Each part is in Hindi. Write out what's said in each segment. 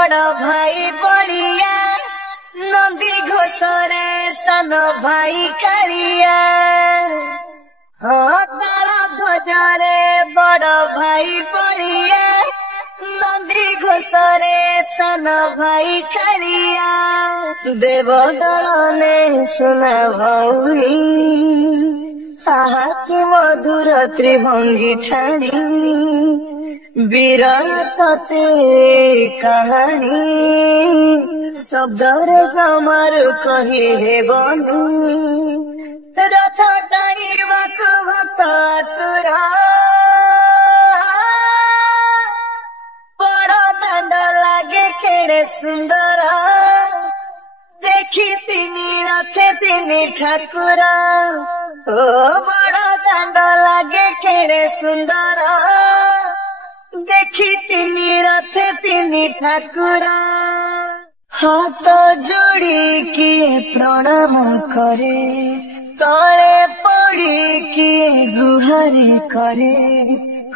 बड़ भाई बड़िया नंदी घोषरे सान भाई कालिया हाँ तारा ध्वजरे बड़ भाई बड़िया नंदी घोषरे सान भाई कालिया देव दलने सुना भौरी आहा कि मधुर त्रिभंगी ठाणी विरल सते कहानी शब्दरे जमारू कही हे बनी रथ टाणीबाकु भक्त तुरा बड़ दांड लागे केड़े सुंदर देखी तिनी रथे तिनी ठाकुरा ओ बड़ दांड लागे केड़े सुंदर देखी तिनी रथे तिनी ठाकुरा हाथ जोड़ी किए प्रणाम करे तले पड़ी किए गुहारी करे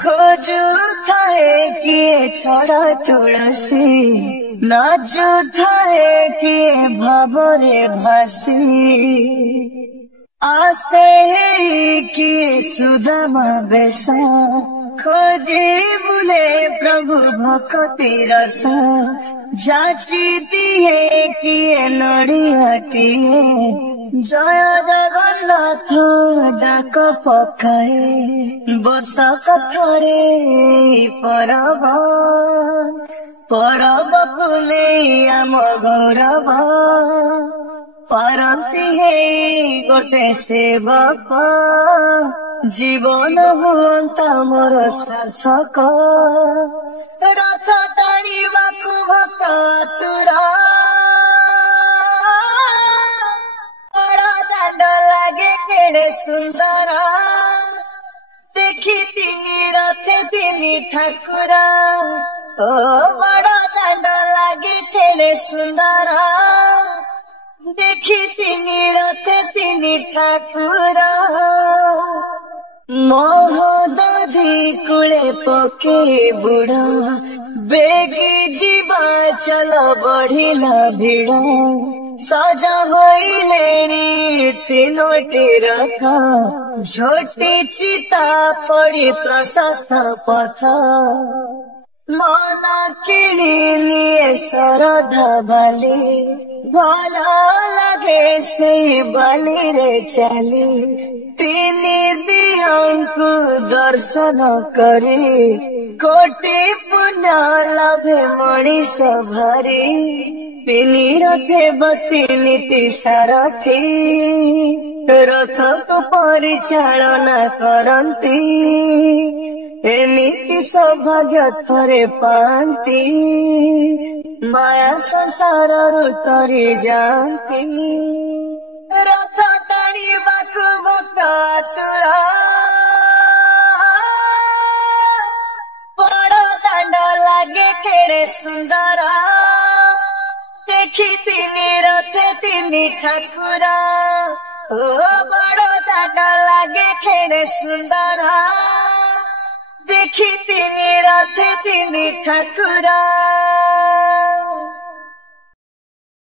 खोजु थाए किए छड़ा तुलसी नाचु थाए किए भावरे भासी आसे किए सुदामा बेश खोजी बुले प्रभु भक्ति रस जाची दिए किए नड़ी हटिए जय जगन्नाथ डाक पकाए वर्ष कथरे परब परब पुने आम गौरव पारती है गोटे सेवक जीवन हुअंता मोर सार्थक रथ टाणीबाकु भक्त तुरा बड़ दांड लागे केड़े सुंदर देखी तिनी रथे तिनी ठाकुरा ओ बड़ दांड लागे केड़े सुंदर देखी तिनी रथे तिनी ठाकुरा मोहदधी कुले पके बुढ़ा बेगी जीवा चल बढ़िला भिड़ सजा होइले री तीनोटी रथ झोटी चिता पड़ी प्रशस्त पथ मन किणी निये शरधा बाली भल लगे से बाली रे चली तिनी दियंकु दर्शन करी कोटि पुण्य लाभे मणिष भारी तिनी रथे बसी नीति सारथी रथ को परिचालना करती एमिति सौभाग्य थरे पांती माया संसार तरी जानती रथ टाणीबाकु भक्त तुरा बड़ दांड लागे केड़े सुंदर देखी तिनी रथे तिनी ठाकुरा ओ बड़ दांड लागे केड़े सुंदर देखी तिनी रथे तिनी ठाकुरा।